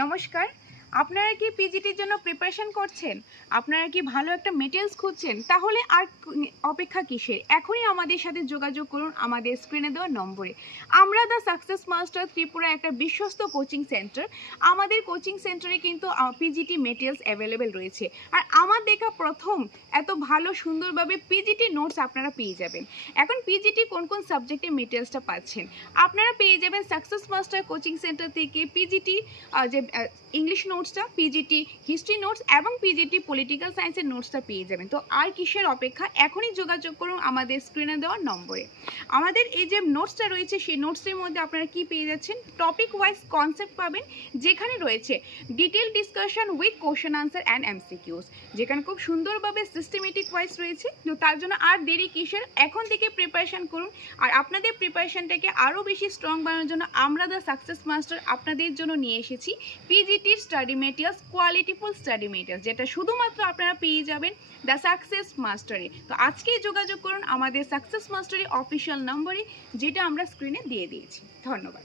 নমস্কার। আপনারা কি পিজিটির জন্য প্রিপারেশন করছেন? আপনারা কি ভালো একটা মেটেরিয়ালস খুঁজছেন? তাহলে আর অপেক্ষা কিসের? এখনই আমাদের সাথে যোগাযোগ করুন আমাদের স্ক্রিনে দেওয়া নম্বরে। আমরা দ্য সাকসেস মাস্টার ত্রিপুরা একটা বিশ্বস্ত কোচিং সেন্টার। আমাদের কোচিং সেন্টারে কিন্তু পিজিটি মেটেরিয়ালস অ্যাভেলেবেল রয়েছে। আর আমার দেখা প্রথম এত ভালো সুন্দরভাবে পিজিটি নোটস আপনারা পেয়ে যাবেন। এখন পিজিটি কোন কোন সাবজেক্টে মেটেরিয়ালসটা পাচ্ছেন? আপনারা পেয়ে যাবেন সাকসেস মাস্টার কোচিং সেন্টার থেকে পিজিটি যে ইংলিশ নোটসটা, পিজিটি হিস্ট্রি নোটস এবং পিজিটি পলিটিক্যাল সায়েন্সের নোটসটা পেয়ে যাবেন। তো আর কিসের অপেক্ষা, এখনই যোগাযোগ করুন আমাদের স্ক্রিনে দেওয়া নম্বরে। আমাদের এই যে নোটসটা রয়েছে সেই নোটসের মধ্যে আপনারা কি পেয়ে যাচ্ছেন? টপিক ওয়াইজ কনসেপ্ট পাবেন, যেখানে রয়েছে detail discussion with question answer and MCQs, যেখানে খুব সুন্দরভাবে সিস্টেমেটিক ওয়াইজ রয়েছে। তো তার জন্য আর দেরি কিসের, এখন থেকে প্রিপারেশন করুন। আর আপনাদের প্রিপারেশনটাকে আরও বেশি স্ট্রং বানানোর জন্য আমরা দ্য সাকসেস মাস্টার আপনাদের জন্য নিয়ে এসেছি পিজিটির স্টাডি মেটেরিয়ালস, কোয়ালিটিফুল স্টাডি মেটেরিয়ালস, যেটা শুধুমাত্র আপনারা পেয়ে যাবেন দ্য সাকসেস মাস্টারে। তো আজকেই যোগাযোগ করুন আমাদের সাকসেস মাস্টারের অফিসিয়াল নম্বরে, যেটা আমরা স্ক্রিনে দিয়ে দিয়েছি। ধন্যবাদ।